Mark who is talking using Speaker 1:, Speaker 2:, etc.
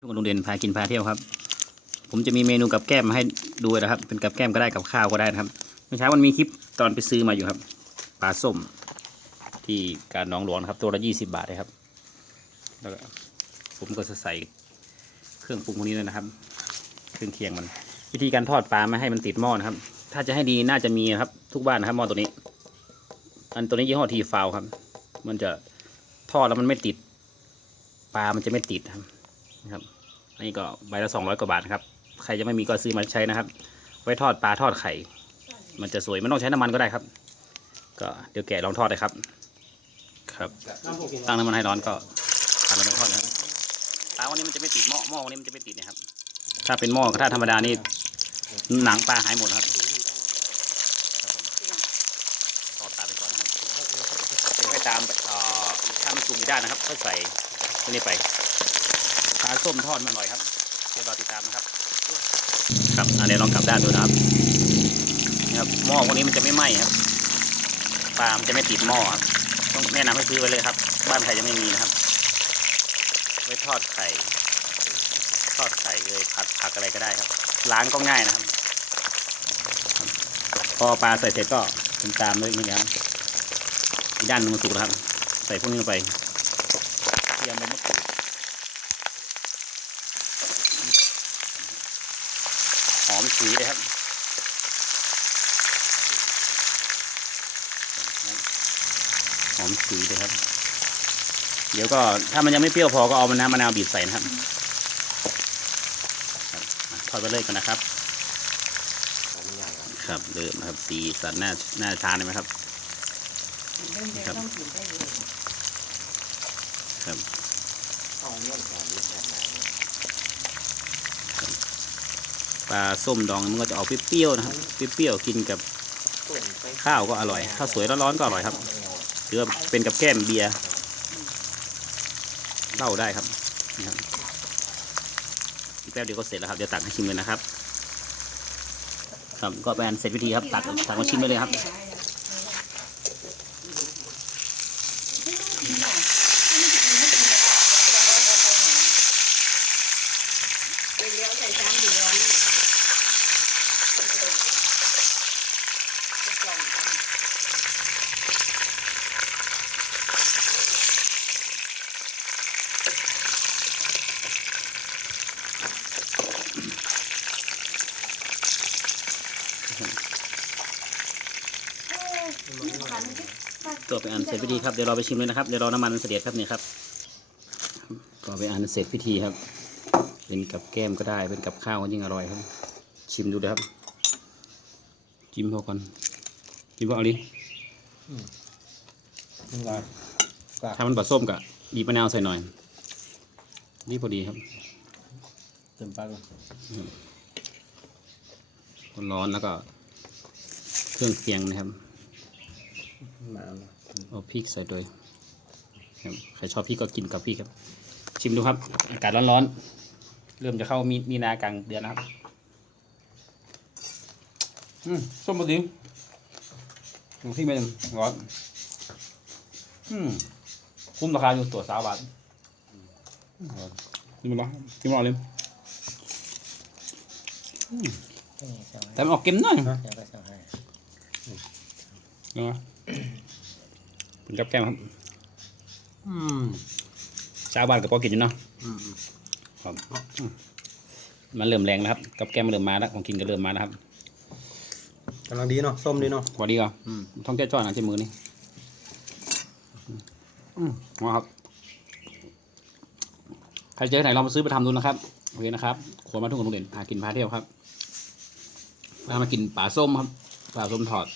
Speaker 1: ทุกคนโรงเรียนพากินพาเที่ยวครับ ผมจะมีเมนูกับแก้มมาให้ดูนะครับ เป็นกับแก้มก็ได้กับข้าวก็ได้นะครับเมื่อเช้ามันมีคลิปตอนไปซื้อมาอยู่ครับปลาส้มที่การน้องหลวงนะครับ ตัวละยี่สิบาทเลยครับแล้วก็ผมก็จะใส่เครื่องปรุงพวกนี้เลยนะครับ เครื่องเคียงมัน วิธีการทอดปลาไม่ให้มันติดหม้อนะครับ ถ้าจะให้ดีน่าจะมีนะครับ ทุกบ้านนะครับหม้อตัวนี้ อันตัวนี้ยี่ห้อทีฟาวครับ มันจะทอดแล้วมันไม่ติด ปลามันจะไม่ติดครับ นะครับอันนี้ก็ใบละสองร้อยกว่าบาทนะครับ ใครจะไม่มีก็ซื้อมาใช้นะครับ ไว้ทอดปลาทอดไข่ มันจะสวยไม่ต้องใช้น้ำมันก็ได้ครับ ก็เดี๋ยวแกะลองทอดเลยครับ ครับตั้งน้ำมันให้ร้อนก็ทำลงไปทอดนะครับปลาวันนี้มันจะไม่ติดหม้อหม้อวันนี้มันจะไม่ติดนะครับ ถ้าเป็นหม้อกระทะธรรมดานี่หนังปลาหายหมดครับทอดปลาไปก่อนครับเดี๋ยวให้ตามถ้ามันสุกอยู่ได้นะครับก็ใส่ตัวนี้ไปาส้มทอดมันอร่อยครับ เดี๋ยวรอติดตามนะครับ ครับอันนี้ลองกลับด้านดูนะครับนี่ครับหม้อพวกนี้มันจะไม่ไหม้ครับปลามจะไม่ติดหม้อต้องแนะนำให้ซื้อไว้เลยครับ บ้านใครยังไม่มีนะครับ ไว้ทอดไข่ ทอดไข่เลยผัดผักอะไรก็ได้ครับ ล้างก็ง่ายนะครับ พอปลาใส่เสร็จก็ทำตามด้วยนี่นะครับด้านนึงมันสุกแล้วครับ ใส่พวกนี้ลงไปเทียมใบมะกรูด หอมฉุยเลยครับหอมฉุยเลยครับ เดี๋ยวก็ถ้ามันยังไม่เปรี้ยวพอก็เอาน้ำมะนาวบีบใส่นะครับครับอะทอดไปเลยกันนะครับครับเริ่มนะครับสีสันหน้าหน้าทานเลยไหมครับครับครับ ปลาส้มดองมันก็จะออกเปรี้ยวๆนะครับเปรี้ยวๆกินกับข้าวก็อร่อยข้าวสวยร้อนๆก็อร่อยครับหรือว่าเป็นกับแก้มเบียร์เล่าได้ครับนะครับแป๊บเดียวก็เสร็จแล้วครับเดี๋ยวตักให้ชิมเลยนะครับครับก็เป็นอันเสร็จพิธีครับตักตักมาชิมได้เลยครับ
Speaker 2: ไปเลี้ยวใส่จานอยู่ร้อนก็กล่องกัน
Speaker 1: ก็เป็นอันเสร็จพิธีครับเดี๋ยวเราไปชิมเลยนะครับเดี๋ยวรอน้ำมันมันเสด็จครับเนี่ยครับก็เป็นอันเสร็จพิธีครับ เป็นกับแก้มก็ได้เป็นกับข้าวก็ยิ่งอร่อยครับ ชิมดูเลยครับจิ้มพอก่อนจิ้มพอเอาดิ
Speaker 3: ได้
Speaker 1: ถ้ามันผสมกับบีบมะนาวใส่หน่อย นี่พอดีครับ
Speaker 3: เต็มปากเลย
Speaker 1: ร้อนๆแล้วก็ เครื่องเคียงนะครับ
Speaker 3: มาเอาเลย
Speaker 1: เอาพริกใส่ด้วยครับใครชอบพริกก็กินกับพริกครับ ชิมดูครับ อากาศร้อนๆ เริ่มจะเข้ามีมีนากลางเดือนนะครับ อืมส้มบดีดูที่เป็นร้อนอืมคุ้มราคาอยู่ตัวสาวบาทอืมกินมาแล้วกินมาแล้วเลยอืมแต่มันออกเค็มหน่อย
Speaker 3: ฮะอยากได้สั่งให้
Speaker 1: เนาะ เป็นกับแก้มครับอืมชาวบ้านกับพอกินอยู่เนาะ
Speaker 3: อืม
Speaker 1: ครับอืมมันเริ่มแรงแล้วครับ กับแก้มมันเริ่มมาแล้วของกินก็เริ่มมาแล้วครับ
Speaker 3: กำลังดีเนาะส้มดีเนาะ
Speaker 1: พอดีก็
Speaker 3: อืม
Speaker 1: ท้องแก้จ้อนอะที่มือนี่อืมมาครับใครเจอไหนลองมาซื้อไปทำดูนะครับโอเคนะครับขวมาทุ่งกับลุงเด่นพากินพาเที่ยวครับพามากินปลาส้มครับปลาส้มทอด